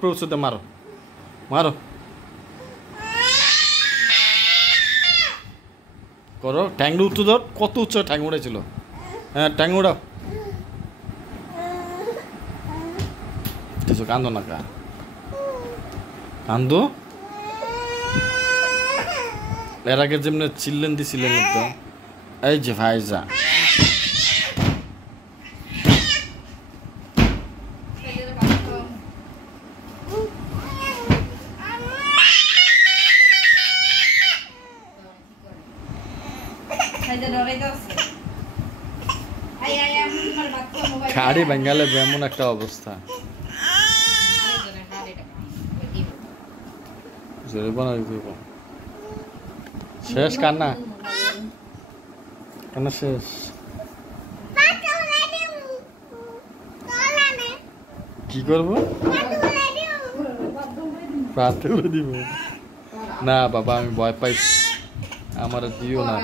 প্রচুরতে মারো মারো করো ট্যাংরা উঠতে ধর কত উচ্চ ট্যাং উড়েছিল হ্যাঁ ট্যাং উড়াও কিছু কান্দো না কা কান্দো এর আগে যেমনি চিল্লেন দিছিলেন তো এই যে ভাইজা খাড়ি বেঙ্গালে এমন একটা অবস্থা শেষ কান্না কান্না শেষ কি করবো পাতে দিব না বাবা আমি ভয় পাইছি আমার দিও না